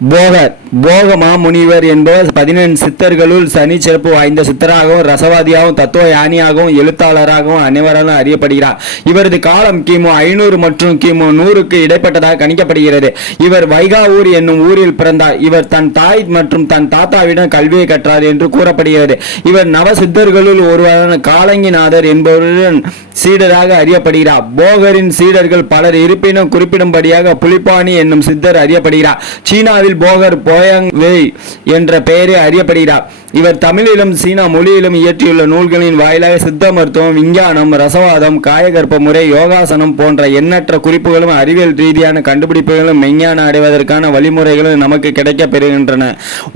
போகர் போக மாமுனிவர் என்பவர் 14 சித்தர்களுள் சனி சிறப்பு வாய்ந்த சித்தராகவும் ரசவாதியாகவும் தத்துவ யானியாகவும் எழுத்தாளராகவும் அனைவராலும் அறியப்படுகிறார். இவரது காலம் கிமு 500 மற்றும் கிமு 100க்கு இடைப்பட்டதாக கணிக்கப்படுகிறது. இவர் வைகாவூர் என்னும் ஊரில் பிறந்தார். இவர் தன் தாய் மற்றும் தன் தாத்தாவிடம் கல்வியை கற்றார் என்று கூறப்படுகிறது. இவர் நவ சித்தர்களுள் ஒருவரான காலங்கிநாதர் என்பவருடன் சீடராக அறியப்படுகிறார். போகரின் சீடர்கள் பலர் இருப்பினும் குறிப்பிடும்படியாக புலிப்பாணி என்னும் சித்தர் அறியப்படுகிறார். சீனாவில் போகர் போயங்வெய் என்ற பெயரை அறியப்படுகிறார். இவர் தமிழிலும் சீனா மொழியிலும் இயற்றியுள்ள நூல்களின் வாயிலாக சித்த மருத்துவம், விஞ்ஞானம், ரசவாதம், காயகற்ப முறை, யோகாசனம் போன்ற எண்ணற்ற குறிப்புகளும் அறிவியல் ரீதியான கண்டுபிடிப்புகளும் மெஞ்ஞானம் அடைவதற்கான வழிமுறைகளும் நமக்கு கிடைக்கப் பெறுகின்றன.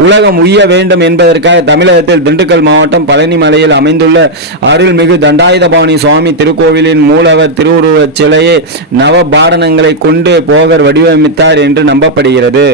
உலகம் உய்ய வேண்டும் என்பதற்காக தமிழகத்தில் திண்டுக்கல் மாவட்டம் பழனி மலையில் அமைந்துள்ள அருள்மிகு தண்டாயுதபாணி சுவாமி திருக்கோவிலின் மூலவர் திருவுருவச் சிலையை நவபாடனங்களை கொண்டு போகர் வடிவமைத்தார் என்று நம்பப்படுகிறது.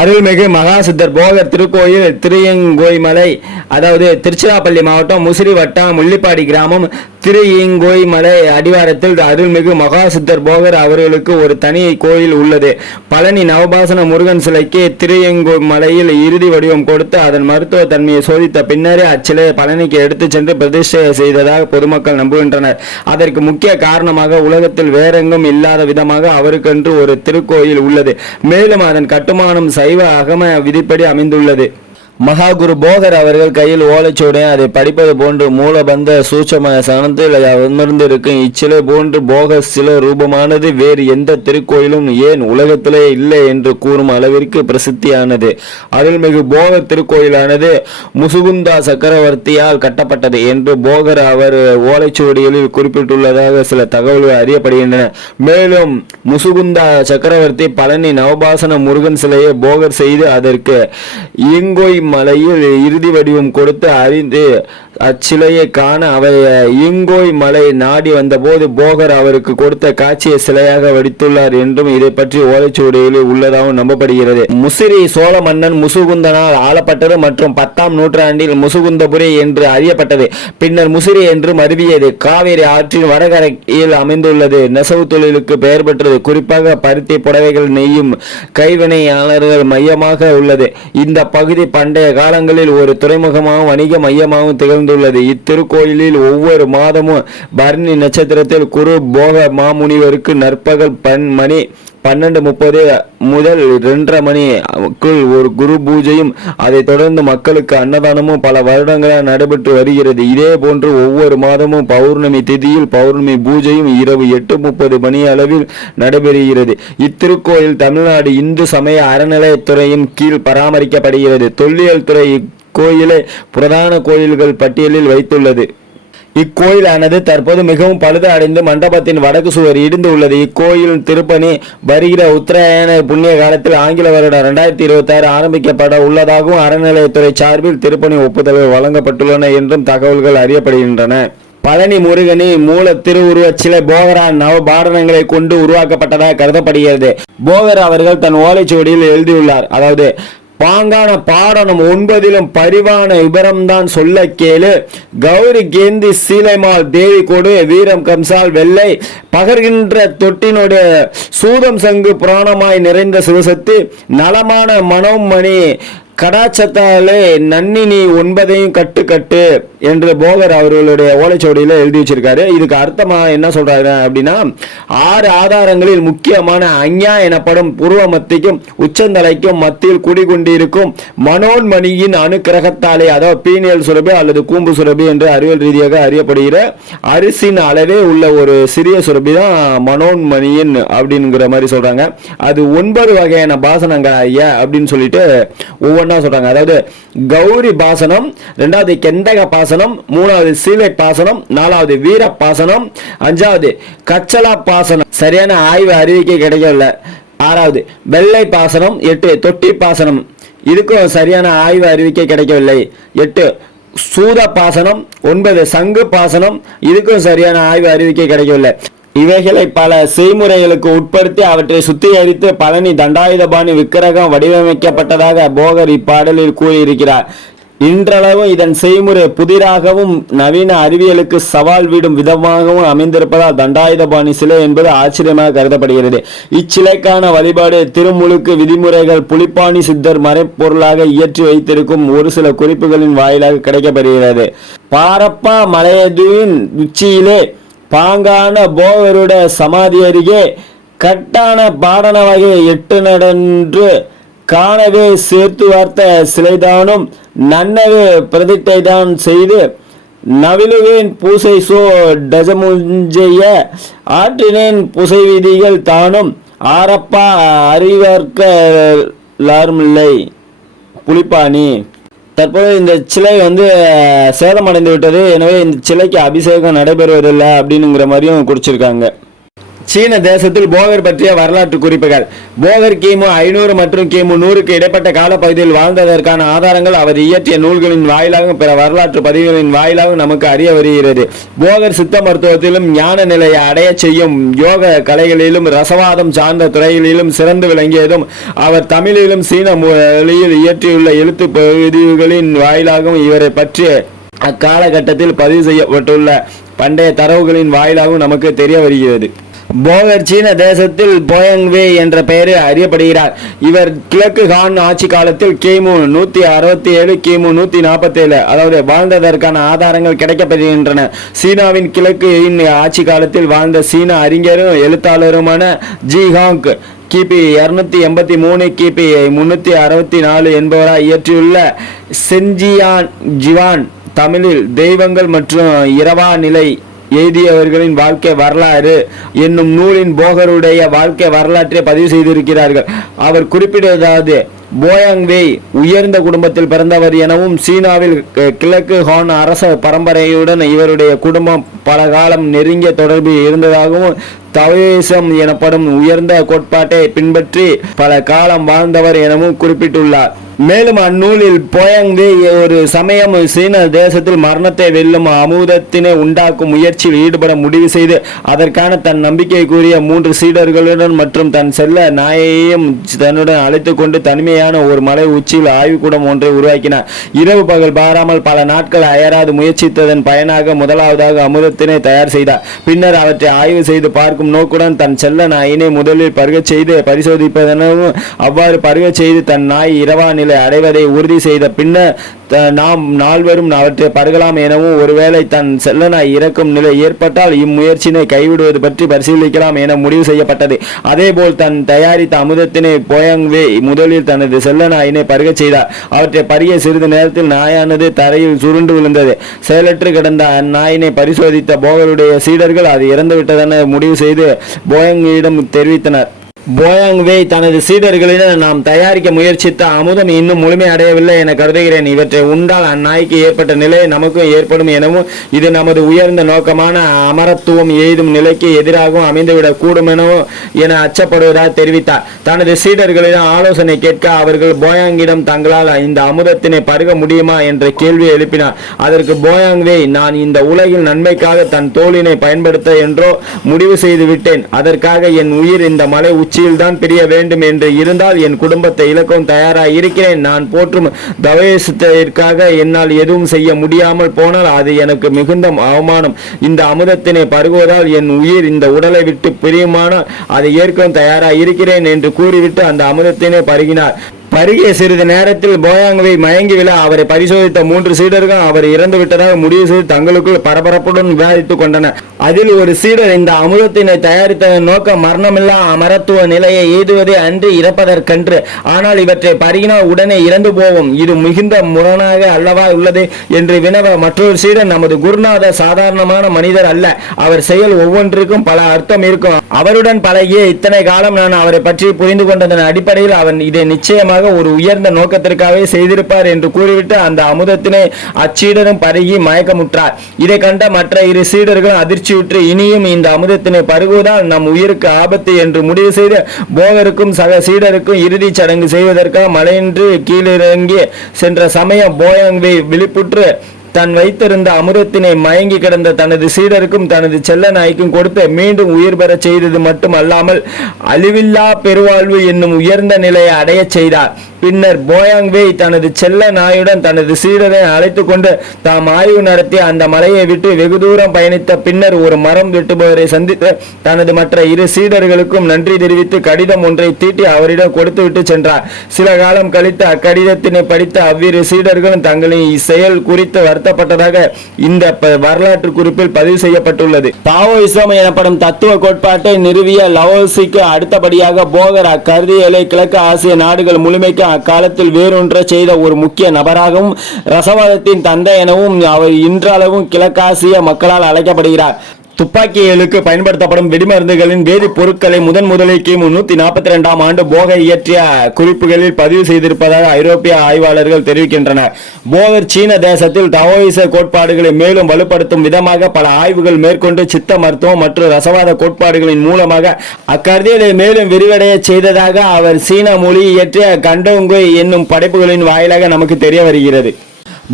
அருள்மிகு மகாசித்தர் போகர் திருக்கோயில் திருயங்கோய்மலை, அதாவது திருச்சிராப்பள்ளி மாவட்டம் முசிறி வட்டம் முள்ளிப்பாடி கிராமம் திருயங்கோய்மலை அடிவாரத்தில் அருள்மிகு மகாசித்தர் போகர் அவர்களுக்கு ஒரு தனி கோயில் உள்ளது. பழனி நவபாசன முருகன் சிலைக்கு திருயங்கோய்மலையில் இறுதி வடிவம் கொடுத்து அதன் மருத்துவ தன்மையை சோதித்த பின்னரே அச்சிலையை பழனிக்கு எடுத்து சென்று பிரதிஷ்டை செய்ததாக பொதுமக்கள் நம்புகின்றனர். அதற்கு முக்கிய காரணமாக உலகத்தில் வேறெங்கும் இல்லாத விதமாக அவருக்கென்று ஒரு திருக்கோயில் உள்ளது. மேலும் அதன் கட்டுமானம் சைவ அகம விதிப்படி அமைந்துள்ளது. மகாகுரு போகர் அவர்கள் கையில் ஓலைச்சுவடை அதை படிப்பது போன்று மூலபந்த சூட்சம சனத்தில் அமர்ந்திருக்கும் இச்சிலை போன்று போகர் சில ரூபமானது வேறு எந்த திருக்கோயிலும் ஏன் உலகத்திலே இல்லை என்று கூறும் அளவிற்கு பிரசித்தியானது. அருள்மிகு போகர் திருக்கோயிலானது முசுகுந்தா சக்கரவர்த்தியால் கட்டப்பட்டது என்று போகர் அவர் ஓலைச்சுவடிகளில் குறிப்பிட்டுள்ளதாக சில தகவல்கள் அறியப்படுகின்றன. மேலும் முசுகுந்தா சக்கரவர்த்தி பழனி நவபாசன முருகன் சிலையை போகர் செய்து அதற்கு இங்கோய் மலையில் இறுதி வடிவம் கொடுத்து அறிந்து அச்சிலையை காண அவர் இங்கோய் மலை நாடி வந்தபோது போகர் அவருக்கு கொடுத்த காட்சியை சிலையாக வடித்துள்ளார் என்றும் இதை பற்றி ஓலைச்சுவடிகளில் உள்ளதாகவும் நம்பப்படுகிறது. முசிறி சோழ மன்னன் முசுகுந்தனால் ஆளப்பட்டது மற்றும் 10ஆம் நூற்றாண்டில் முசுகுந்தபுரி என்று அறியப்பட்டது. பின்னர் முசிறி என்று மருவியது. காவேரி ஆற்றின் வடகரையில் அமைந்துள்ளது. நெசவு தொழிலுக்கு பெயர் பெற்றது. குறிப்பாக பருத்தி புடவைகள் நெய்யும் கைவினையாளர்கள் மையமாக உள்ளது. இந்த பகுதி பண்டைய காலங்களில் ஒரு துறைமுகமாகவும் வணிக மையமாகவும் திகழ்ந்துள்ளது. இத்திருக்கோயிலில் ஒவ்வொரு மாதமும் பரணி நட்சத்திரத்தில் குரு போக மாமுனிவருக்கு நற்பகல் மணி 12:30 முதல் 2:30 மணிக்குள் ஒரு குரு பூஜையும் அதை தொடர்ந்து மக்களுக்கு அன்னதானமும் பல வருடங்களாக நடைபெற்று வருகிறது. இதே போன்று ஒவ்வொரு மாதமும் பௌர்ணமி திதியில் பௌர்ணமி பூஜையும் இரவு 8:30 மணி அளவில் நடைபெறுகிறது. இத்திருக்கோயில் தமிழ்நாடு இந்து சமய அறநிலையத்துறையின் கீழ் பராமரிக்கப்படுகிறது. தொல்லியல் துறை இக்கோயிலை பிரதான கோயில்கள் பட்டியலில் வைத்துள்ளது. இக்கோயிலானது தற்போது மிகவும் பழுது அடைந்து மண்டபத்தின் வடக்கு சுவர் இடிந்து உள்ளது. இக்கோயில் திருப்பணி வருகிற உத்தராயண புண்ணிய காலத்தில் ஆங்கில வருடம் 2026 ஆரம்பிக்கப்பட உள்ளதாகவும் அறநிலையத்துறை சார்பில் திருப்பணி ஒப்புதல்கள் வழங்கப்பட்டுள்ளன என்றும் தகவல்கள் அறியப்படுகின்றன. பழனி முருகனின் மூல திருவுருவச் சிலை போகரால் நவபாடனங்களை கொண்டு உருவாக்கப்பட்டதாக கருதப்படுகிறது. போகர் அவர்கள் தன் ஓலைச்சுவடியில் எழுதியுள்ளார். அதாவது பாங்கான பாடனம் 9லும் பரிவான விபரம்தான் சொல்ல கேளு. கௌரி கேந்தி சீலைமால் தேவி கொடு வீரம் கம்சால் வெள்ளை பகர்கின்ற தொட்டினுடைய சூதம் சங்கு புராணமாய் நிறைந்த சிவசக்தி நலமான மனோமணி கடாச்சத்தாலே நன்னினி 9ஐயும் கட்டு என்று போகர் அவர்களுடைய ஓலைச்சுவடியில எழுதி வச்சிருக்காரு. இதுக்கு அர்த்தமா என்ன சொல்றாரு அப்படின்னா, 6 ஆதாரங்களில் முக்கியமான அஞ்ஞா எனப்படும் பூர்வ மத்திக்கும் உச்சந்தலைக்கும் மத்தியில் குடிகொண்டிருக்கும் மனோன்மணியின் அணுக்கிரகத்தாலே, அதாவது பீனியல் சுரபி அல்லது கூம்பு சுரபி என்று அறிவியல் ரீதியாக அறியப்படுகிற அரிசின் அளவே உள்ள ஒரு சிறிய சுரபி தான் மனோன்மணியின் அப்படிங்கிற மாதிரி சொல்றாங்க. அது 9 வகையான பாசனங்கள் ஐயா அப்படின்னு சொல்லிட்டு ஒவ்வொன்றா சொல்றாங்க. அதாவது கௌரி பாசனம், 2வது கெண்டக பாசனம், 3வது சீலை பாசனம், 4வது வீர பாசனம், 5வது கச்சலா பாசனம் சரியான ஆய்வு அறிவிக்கை கிடைக்கவில்லை, 6வது வெள்ளை பாசனம், 8 தொட்டி பாசனம் இதுக்கும் சரியான ஆய்வு அறிவிக்கை கிடைக்கவில்லை, 8 சூத பாசனம், 9 சங்கு பாசனம் இதுக்கும் சரியான ஆய்வு அறிவிக்கை கிடைக்கவில்லை. இவைகளை பல செய்முறைகளுக்கு உட்படுத்தி அவற்றை சுத்திகரித்து பழனி தண்டாயுதபாணி விக்கிரகம் வடிவமைக்கப்பட்டதாக போகர் இப்பாடலில் கூறியிருக்கிறார். இன்றளவும் இதன் செய்முறை புதிராகவும் நவீன அறிவியலுக்கு சவால் விடும் விதமாகவும் அமைந்திருப்பதால் தண்டாயுதபாணி சிலை என்பது ஆச்சரியமாக கருதப்படுகிறது. இச்சிலைக்கான வழிபாடு திருமுழுக்கு விதிமுறைகள் புலிப்பாணி சித்தர் மறைப்பொருளாக இயற்றி வைத்திருக்கும் ஒரு சில குறிப்புகளின் வாயிலாக கிடைக்கப்பெறுகிறது. பாரப்பா மலையதுவின் உச்சியிலே பாங்கான போகருட சமாதி அருகே கட்டான பாடன வகை 8 நடன்று காணவே சேர்த்து வார்த்த சிலைதானும் நன்னவே பிரதிட்டைதான் செய்து நவிலுவேன் பூசை சோ டஜமுஞ்செய்ய ஆற்றினேன் புசை விதிகள் தானும் ஆரப்பா அறிவர்க்கலாருமில்லை புலிப்பாணி. தற்போது இந்த சிலை சேதமடைந்து விட்டது. எனவே இந்த சிலைக்கு அபிஷேகம் நடைபெறுவதில்லை அப்படின்னுங்கிற மாதிரியும் குறிச்சிருக்காங்க. சீன தேசத்தில் போகர் பற்றிய வரலாற்று குறிப்புகள். போகர் கிமு 500 மற்றும் கிமு 100க்கு இடைப்பட்ட காலப்பகுதியில் வாழ்ந்ததற்கான ஆதாரங்கள் அவர் இயற்றிய நூல்களின் வாயிலாகவும் பிற வரலாற்று பதிவுகளின் வாயிலாகவும் நமக்கு அறிய வருகிறது. போகர் சித்த மருத்துவத்திலும் ஞான நிலையை அடைய செய்யும் யோக கலைகளிலும் ரசவாதம் சார்ந்த துறைகளிலும் சிறந்து விளங்கியதும் அவர் தமிழிலும் சீன மொழியில் இயற்றியுள்ள எழுத்து பதிவுகளின் வாயிலாகவும் இவரை பற்றிய அக்காலகட்டத்தில் பதிவு செய்யப்பட்டுள்ள பண்டைய தரவுகளின் வாயிலாகவும் நமக்கு தெரிய வருகிறது. போகர் சீன தேசத்தில் போயங்வே என்ற பெயரில் அறியப்படுகிறார். இவர் கிழக்கு ஹான் ஆட்சி காலத்தில் கிமு 167 கிமு 147 அதாவது வாழ்ந்ததற்கான ஆதாரங்கள் கிடைக்கப்பெறுகின்றன. சீனாவின் கிழக்கு ஆட்சி காலத்தில் வாழ்ந்த சீன அறிஞரும் எழுத்தாளருமான ஜி ஹாங் கிபி 283 கிபி 364 என்பவரால் இயற்றியுள்ள சென்ஜியான் ஜிவான் தமிழில் தெய்வங்கள் மற்றும் இரவா நிலை எழுதியவர்களின் வாழ்க்கை வரலாறு என்னும் நூலின் போகருடைய வாழ்க்கை வரலாற்றை பதிவு செய்திருக்கிறார்கள். அவர் குறிப்பிடுவதாவது போயாங்வே உயர்ந்த குடும்பத்தில் பிறந்தவர் எனவும் சீனாவில் கிழக்கு ஹான் அரச பரம்பரையுடன் இவருடைய குடும்பம் பல காலம் நெருங்கிய தொடர்பில் இருந்ததாகவும் தவேசம் எனப்படும் உயர்ந்த கோட்பாட்டை பின்பற்றி பல காலம் வாழ்ந்தவர் எனவும் குறிப்பிட்டுள்ளார். மேலும் அந்நூலில் போயங்வே ஒரு சமயம் சீன தேசத்தில் மரணத்தை வெல்லும் அமுதத்தினை உண்டாக்கும் முயற்சியில் ஈடுபட முடிவு செய்து அதற்கான தன் நம்பிக்கை கூறிய 3 சீடர்களுடன் மற்றும் தன் செல்ல நாயையும் தன்னுடன் அழைத்து கொண்டு தனிமையான ஒரு மலை உச்சியில் ஆய்வுக்கூடம் ஒன்றை உருவாக்கினார். இரவு பகல் பாராமல் பல நாட்கள் அயராது முயற்சித்ததன் பயனாக முதலாவதாக அமுதத்தினை தயார் செய்தார். பின்னர் அவற்றை ஆய்வு செய்து பார்க்கும் நோக்குடன் தன் செல்ல நாயினை முதலில் பருகச் செய்து பரிசோதிப்பதெனவும் அவ்வாறு பருகச் செய்து தன் நாய் இரவா அடைவதை உறுதி செய்த பின்னர் நாம் நால்வரும் அவற்றை பருகலாம் எனவும் ஒருவேளை தன் செல்லனாய் இறக்கும் நிலை ஏற்பட்டால் இம்முயற்சியினை கைவிடுவது பற்றி பரிசீலிக்கலாம் என முடிவு செய்யப்பட்டது. அதேபோல் தன் தயாரித்த அமுதத்தினை போயங்வே முதலில் தனது செல்லனாயினை பருகச் செய்தார். அவற்றை பருகிய சிறிது நேரத்தில் நாயானது தரையில் சுருண்டு விழுந்தது. செயலற்று கிடந்த அந்நாயினை பரிசோதித்த போகருடைய சீடர்கள் அது இறந்துவிட்டதென முடிவு செய்து போயங்கிடம் தெரிவித்தனர். போயாங்வே தனது சீடர்களிடம் நாம் தயாரிக்க முயற்சித்த அமுதம் இன்னும் முழுமை அடையவில்லை என கருதுகிறேன். இவற்றை உண்டால் அந்நாய்க்கு ஏற்பட்ட நிலை நமக்கும் ஏற்படும் எனவும் இது நமது உயர்ந்த நோக்கமான அமரத்துவம் எய்தும் நிலைக்கு எதிராகவும் அமைந்துவிடக் கூடும் என அச்சப்படுவதாக தெரிவித்தார். தனது சீடர்களிடம் ஆலோசனை கேட்க அவர்கள் போயாங்கிடம் தங்களால் இந்த அமுதத்தினை பருக முடியுமா என்ற கேள்வியை எழுப்பினார். அதற்கு போயாங்வே நான் இந்த உலகில் நன்மைக்காக தன் தோளினை பயன்படுத்த என்றோ முடிவு செய்து விட்டேன். அதற்காக என் உயிர் இந்த மலை தான் பிரிய வேண்டும் என்று இருந்தால் என் குடும்பத்தை இழக்கவும் தயாராக இருக்கிறேன். நான் போற்றும் தவேசத்திற்காக என்னால் எதுவும் செய்ய முடியாமல் போனால் அது எனக்கு மிகுந்த அவமானம். இந்த அமுதத்தினை பருகுவதால் என் உயிர் இந்த உடலை விட்டு பிரியுமானால் அதை ஏற்கவும் தயாராக இருக்கிறேன் என்று கூறிவிட்டு அந்த அமுதத்தினை பருகினார். பருகிய சிறிது நேரத்தில் போயாங்வை மயங்கி விழ அவரை பரிசோதித்த 3 சீடர்கள் அவர் இறந்து விட்டதாக முடிவு செய்து தங்களுக்குள் பரபரப்புடன் விவாதித்துக் கொண்டனர். அதில் ஒரு சீடர் இந்த அமுதத்தினை தயாரித்ததன் நோக்கம் மரணமில்லா அமரத்துவ நிலையை எய்துவதே அன்று இறப்பதற்கன்று. ஆனால் இவற்றை பருகினால் உடனே இறந்து போகும். இது மிகுந்த முரணாக அல்லவா உள்ளது என்று வினவ மற்றொரு சீடர் நமது குருநாதர் சாதாரணமான மனிதர் அல்ல. அவர் செயல் ஒவ்வொன்றுக்கும் பல அர்த்தம் இருக்கும். அவருடன் பழகிய இத்தனை காலம் நான் அவரை பற்றி புரிந்து கொண்டதன் அடிப்படையில் அவன் இதை நிச்சயமாக ஒரு உயர்ந்த நோக்கத்திற்காகவே செய்திருப்பார் என்று கூறிவிட்டு அந்த அமுதத்தினை அச்சீடரும் பருகி மயக்கமுற்றார். இதை கண்ட மற்ற 2 சீடர்கள் அதிர்ச்சியுற்று இனியும் இந்த அமுதத்தினை பருகுவதால் நம் உயிருக்கு ஆபத்து என்று முடிவு செய்து போகருக்கும் சக சீடருக்கும் இறுதி சடங்கு செய்வதற்காக மலையின்றி கீழிறங்கி சென்ற சமயம் போயாங்வே விழிப்புற்று தன் வைத்திருந்த அமுதத்தினை மயங்கி கிடந்த தனது சீடருக்கும் தனது செல்ல நாய்க்கும் கொடுத்து மீண்டும் உயிர் பெறச் செய்தது மட்டுமல்லாமல் அழிவில்லா பெருவாழ்வு என்னும் உயர்ந்த நிலையை அடைய செய்தார். பின்னர் போயாங்வேய் தனது செல்ல நாயுடன் தனது சீடரை அழைத்து கொண்டு தாம் ஆய்வு நடத்தி அந்த மலையை விட்டு வெகு தூரம் பயணித்த பின்னர் ஒரு மரம் வெட்டுபவரை சந்தித்து தனது மற்ற இரு சீடர்களுக்கும் நன்றி தெரிவித்து கடிதம் ஒன்றை தீட்டி அவரிடம் கொடுத்துவிட்டு சென்றார். சில காலம் கழித்து அக்கடிதத்தினை படித்த அவ்விரு சீடர்களும் தங்களின் இச்செயல் குறித்து வருத்தப்பட்டதாக இந்த வரலாற்று குறிப்பில் பதிவு செய்யப்பட்டுள்ளது. தாவோயிசம் எனப்படும் தத்துவ கோட்பாட்டை நிறுவிய லாவோசிக்கு அடுத்தபடியாக போகர் அக்கருதியலை கிழக்கு ஆசிய நாடுகள் முழுமைக்கு அக்காலத்தில் வேறொன்ற செய்த ஒரு முக்கிய நபராகவும் ரசவாதத்தின் தந்தை எனவும் அவர் இன்றளவும் கிழக்காசிய மக்களால் அழைக்கப்படுகிறார். துப்பாக்கிகளுக்கு பயன்படுத்தப்படும் வெடிமருந்துகளின் வேதிப் பொருட்களை முதலில் கிமு 142 ஆண்டு போகர் இயற்றிய குறிப்புகளில் பதிவு செய்திருப்பதாக ஐரோப்பிய ஆய்வாளர்கள் தெரிவிக்கின்றனர். போகர் சீன தேசத்தில் தாவோயிச கோட்பாடுகளை மேலும் வலுப்படுத்தும் விதமாக பல ஆய்வுகள் மேற்கொண்டு சித்த மருத்துவம் மற்றும் ரசவாத கோட்பாடுகளின் மூலமாக அக்கருதியலை மேலும் விரிவடைய செய்ததாக அவர் சீன மொழி இயற்றிய கண்டோங்குய் என்னும் படைப்புகளின் வாயிலாக நமக்கு தெரிய வருகிறது.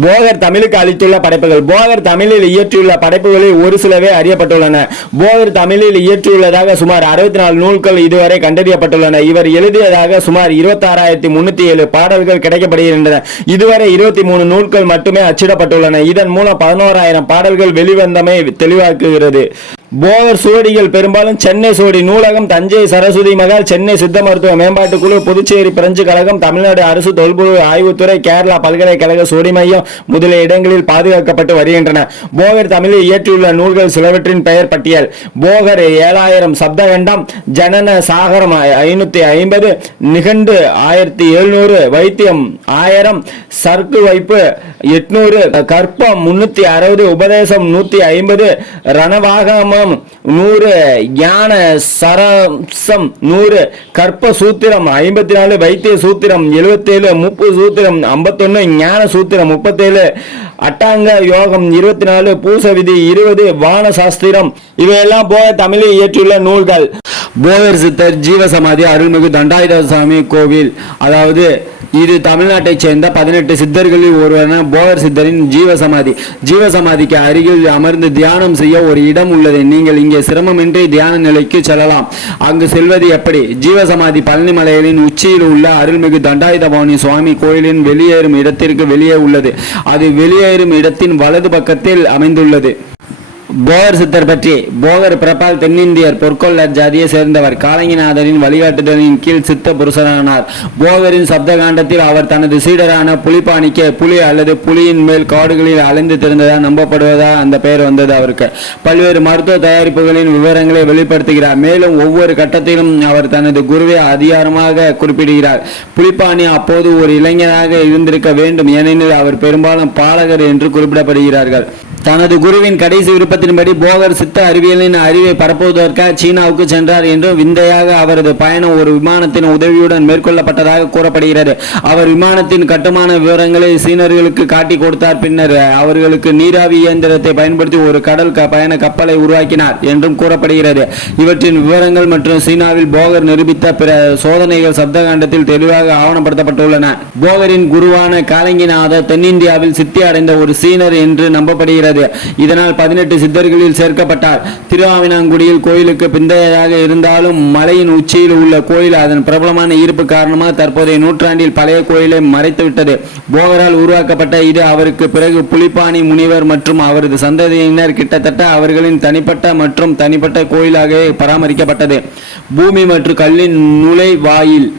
போகர் தமிழுக்கு அளித்துள்ள படைப்புகள். போகர் தமிழில் இயற்றியுள்ள படைப்புகளில் ஒரு சிலவே அறியப்பட்டுள்ளன. போகர் தமிழில் இயற்றியுள்ளதாக சுமார் 64 நூல்கள் இதுவரை கண்டறியப்பட்டுள்ளன. இவர் எழுதியதாக சுமார் 26,307 பாடல்கள் கிடைக்கப்படுகின்றன. இதுவரை 23 நூல்கள் மட்டுமே அச்சிடப்பட்டுள்ளன. இதன் மூலம் 11,000 பாடல்கள் வெளிவந்தமை தெளிவாக்குகிறது. போகர் சுவடிகள் பெரும்பாலும் சென்னை சுவடி நூலகம், தஞ்சை சரஸ்வதி மகால், சென்னை சித்த மருத்துவ மேம்பாட்டு குழு, புதுச்சேரி பிரெஞ்சு கழகம், தமிழ்நாடு அரசு தொல்பொருள் ஆய்வுத்துறை, கேரளா பல்கலைக்கழக சுவடி மையம் முதலிய இடங்களில் பாதுகாக்கப்பட்டு வருகின்றன. போகர் தமிழில் இயற்றியுள்ள நூல்கள் சிலவற்றின் பெயர் பட்டியல். போகர் 7000 சப்தகண்டம், ஜனன சாகரம் 550, நிகண்டு 1700, வைத்தியம் 1000, சர்க்கு வைப்பு 800, கற்பம் 360, உபதேசம் 150, ரணவாகமம் 100, ஞான சரசம் 100, கற்ப சூத்திரம் 54, வைத்திய சூத்திரம் 77, முப்பு சூத்திரம் 51, ஞான சூத்திரம் 37, அட்டாங்க யோகம் 24, பூச விதி 20, வான சாஸ்திரம் இவையெல்லாம் போகர் தமிழில் இயற்றியுள்ள நூல்கள். போகர் சித்தர் ஜீவசமாதி அருள்மிகு தண்டாயுதசாமி கோவில், அதாவது இது தமிழ்நாட்டைச் சேர்ந்த 18 சித்தர்களில் ஒருவரான போகர் சித்தரின் ஜீவசமாதி. ஜீவசமாதிக்கு அருகில் அமர்ந்து தியானம் செய்ய ஒரு இடம் உள்ளது. நீங்கள் இங்கே சிரமமின்றி தியான நிலைக்கு செல்லலாம். அங்கு செல்வது எப்படி? ஜீவசமாதி பழனி மலைகளின் உச்சியில் உள்ள அருள்மிகு தண்டாயுதபாணி சுவாமி கோயிலின் வெளியேறும் இடத்திற்கு வெளியே உள்ளது. அது வெளியேறும் இடத்தின் வலது பக்கத்தில் அமைந்துள்ளது. போகர் சித்தர் பற்றி. போகர் பிறப்பால் தென்னிந்தியர் பொற்கொள்ளர் ஜாதியை சேர்ந்தவர். காலங்கிநாதரின் வழிகாட்டுதலின் கீழ் சித்த புருஷரானார். போகரின் சப்த காண்டத்தில் அவர் தனது சீடரான புலிபாணிக்கு புலி அல்லது புலியின் மேல் காடுகளில் அலைந்து திறந்ததாக நம்பப்படுவதா அந்த பெயர் வந்தது அவருக்கு. பல்வேறு மருத்துவ தயாரிப்புகளின் விவரங்களை வெளிப்படுத்துகிறார். மேலும் ஒவ்வொரு கட்டத்திலும் அவர் தனது குருவை அதிகாரமாக குறிப்பிடுகிறார். புலிபாணி அப்போது ஒரு இளைஞராக இருந்திருக்க வேண்டும், ஏனெனில் அவர் பெரும்பாலும் பாலகர் என்று குறிப்பிடப்படுகிறார்கள். தனது குருவின் கடைசி விருப்பத்தின்படி போகர் சித்த அறிவியலின் அறிவை பரப்புவதற்காக சீனாவுக்கு சென்றார் என்றும் விந்தையாக அவரது பயணம் ஒரு விமானத்தின் உதவியுடன் மேற்கொள்ளப்பட்டதாக கூறப்படுகிறது. அவர் விமானத்தின் கட்டுமான விவரங்களை சீனர்களுக்கு காட்டி கொடுத்தார். பின்னர் அவர்களுக்கு நீராவி இயந்திரத்தை பயன்படுத்தி ஒரு கடல் பயண கப்பலை உருவாக்கினார் என்றும் கூறப்படுகிறது. இவற்றின் விவரங்கள் மற்றும் சீனாவில் போகர் நிரூபித்த பிற சோதனைகள் சப்தகாண்டத்தில் தெளிவாக ஆவணப்படுத்தப்பட்டுள்ளன. போகரின் குருவான காலங்கிநாதர் தென்னிந்தியாவில் சித்தி அடைந்த ஒரு சீனர் என்று நம்பப்படுகிறது. இதனால் 18 சித்தர்களில் சேர்க்கப்பட்டார். திருஆவினங்குடியில் கோயிலுக்கு பிந்தையதாக இருந்தாலும் மலையின் உச்சியில் உள்ள கோயில் அதன் பிரபலமான ஈர்ப்பு காரணமாக தற்போதைய நூற்றாண்டில் பழைய கோயிலை மறைத்துவிட்டது. போகரால் உருவாக்கப்பட்ட இது அவருக்கு பிறகு புலிபாணி முனிவர் மற்றும் அவரது சந்ததியினர் கிட்டத்தட்ட அவர்களின் தனிப்பட்ட கோயிலாக பராமரிக்கப்பட்டது. பூமி மற்றும் கல்லின் நுழைவாயில்.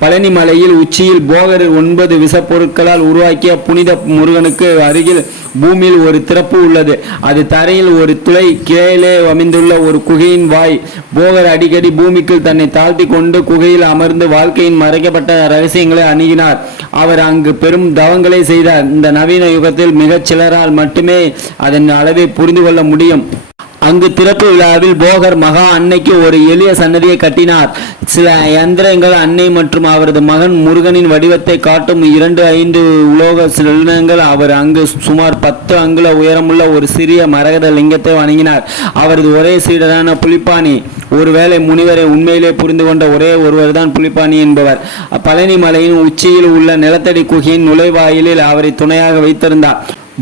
பழனி மலையில் உச்சியில் போகர் 9 விஷப்பொருட்களால் உருவாக்கிய புனித முருகனுக்கு அருகில் பூமியில் ஒரு திறப்பு உள்ளது. அது தரையில் ஒரு துளை கீழே அமைந்துள்ள ஒரு குகையின் வாய். போகர் அடிக்கடி பூமிக்குள் தன்னை தாழ்த்தி கொண்டு குகையில் அமர்ந்து வாழ்க்கையின் மறைக்கப்பட்ட ரகசியங்களை அணுகினார். அவர் அங்கு பெரும் தவங்களை செய்தார். இந்த நவீன யுகத்தில் மிகச் சிலரால் மட்டுமே அதன் அளவை புரிந்து கொள்ள முடியும். அங்கு திறப்பு விழாவில் போகர் மகா அன்னைக்கு ஒரு எளிய சன்னதியை கட்டினார். சில யந்திரங்கள், அன்னை மற்றும் அவரது மகன் முருகனின் வடிவத்தை காட்டும் 2-5 உலோக சிலங்கள். அவர் அங்கு சுமார் 10 அங்குல உயரமுள்ள ஒரு சிறிய மரகத லிங்கத்தை வணங்கினார். அவரது ஒரே சீடரான புலிபாணி, ஒருவேளை முனிவரை உண்மையிலே புரிந்து கொண்ட ஒரே ஒருவர்தான் புலிபாணி என்பவர், பழனி மலையின் உச்சியில் உள்ள நிலத்தடி குகையின் நுழைவாயிலில் அவரை துணையாக வைத்திருந்தார்.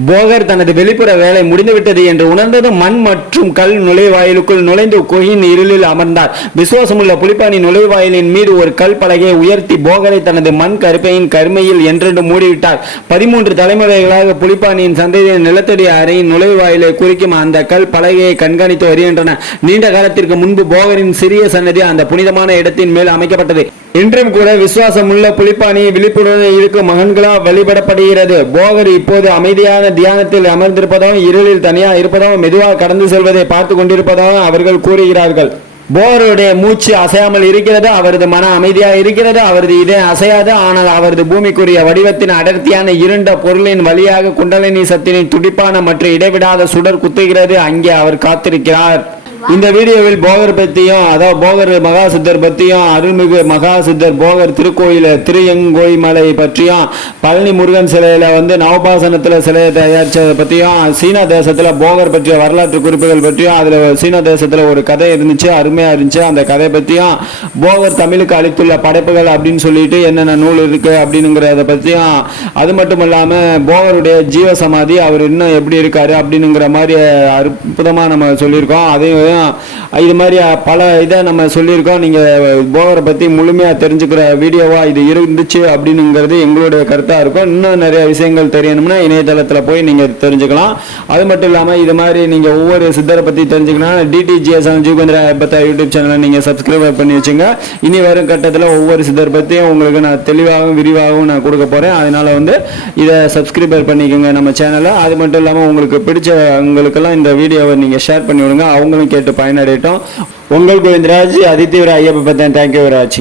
போகர் தனது வெளிப்புற வேலை முடிந்துவிட்டது என்று உணர்ந்ததும் மண் மற்றும் கல் நுழைவாயிலுக்குள் நுழைந்து குகையின் இருளில் அமர்ந்தார். விசுவாசமுள்ள புலிப்பாணி நுழைவாயிலின் மீது ஒரு கல் பலகையை உயர்த்தி போகரை தனது மண் கருப்பையின் கருமையில் என்றென்று மூடிவிட்டார். 13 தலைமுறைகளாக புலிப்பாணியின் சந்ததியின் நிலத்தடி அறையின் நுழைவாயிலை குறிக்கும் அந்த கல் பலகையை கண்காணித்து வருகின்றன. நீண்ட காலத்திற்கு முன்பு போகரின் சிறிய சன்னதி அந்த புனிதமான இடத்தின் மேல் அமைக்கப்பட்டது. இன்றும் கூட விசுவாசமுள்ள புலிப்பாணி விழிப்புடன் இருக்கும் மகன்களால் வழிபடப்படுகிறது. போகர் இப்போது அமைதியான தியானத்தில் அமர்ந்திருப்பதாகவும் இருளில் தனியாக இருப்பதாகவும் மெதுவாக கடந்து செல்வதை பார்த்து கொண்டிருப்பதாகவும் அவர்கள் கூறுகிறார்கள். போகருடைய மூச்சு அசையாமல் இருக்கிறது, அவரது மன அமைதியாக இருக்கிறது, அவரது இதயம் அசையாது. ஆனால் அவரது பூமிக்குரிய வடிவத்தின் அடர்த்தியான இருண்ட பொருளின் வழியாக குண்டலினி சக்தியின் துடிப்பான மற்றும் இடைவிடாத சுடர் குத்துகிறது. அங்கே அவர் காத்திருக்கிறார். இந்த வீடியோவில் போகர் பற்றியும், அதாவது போகர் மகா சித்தர் பற்றியும், அருள்மிகு மகா சித்தர் போகர் திருக்கோயில் திருயங்கோய்மலை பற்றியும், பழனி முருகன் சிலையில நவபாசனத்தில் சிலையை தயாரிச்சதை பற்றியும், சீனா தேசத்தில் போகர் பற்றிய வரலாற்று குறிப்புகள் பற்றியும், அதில் சீனா தேசத்தில் ஒரு கதை இருந்துச்சு, அருமையாக இருந்துச்சு. அந்த கதை பற்றியும், போகர் தமிழுக்கு அளித்துள்ள படைப்புகள் அப்படின்னு சொல்லிட்டு என்னென்ன நூல் இருக்கு அப்படிங்கிறத பற்றியும், அது மட்டும் இல்லாமல் போகருடைய ஜீவசமாதி அவர் இன்னும் எப்படி இருக்காரு அப்படிங்கிற மாதிரி அற்புதமாக நம்ம சொல்லியிருக்கோம். அதையும் இது மாதிரி பல இதை நம்ம சொல்லியிருக்கோம். நீங்கள் போகரை பற்றி முழுமையாக தெரிஞ்சுக்கிற வீடியோவாக இது இருந்துச்சு அப்படிங்கிறது எங்களுடைய கருத்தாக இருக்கும். இன்னும் நிறைய விஷயங்கள் தெரியணும்னா இணையதளத்தில் போய் நீங்கள் தெரிஞ்சுக்கலாம். அது மட்டும் இல்லாமல் இது மாதிரி நீங்கள் ஒவ்வொரு சித்தரை பற்றி தெரிஞ்சுக்கணும். DTGS ஜீவேந்திரா பத்தா யூடியூப் சேனலை நீங்கள் சப்ஸ்கிரைப் பண்ணி வச்சுங்க. இனி வரும் கட்டத்தில் ஒவ்வொரு சித்தர் பற்றியும் உங்களுக்கு நான் தெளிவாகவும் விரிவாகவும் நான் கொடுக்க போகிறேன். அதனால் இதை சப்ஸ்கிரைப் பண்ணிக்கோங்க நம்ம சேனலை. அது மட்டும் இல்லாமல் உங்களுக்கு பிடிச்சவங்களுக்கெல்லாம் இந்த வீடியோவை நீங்கள் ஷேர் பண்ணி விடுங்க, அவங்களும் கேட்டு பயனடையட்டும். உங்கள் கோவிந்தராஜ், அதித்தீவிர ஐயப்ப பத்தன். Thank you very much.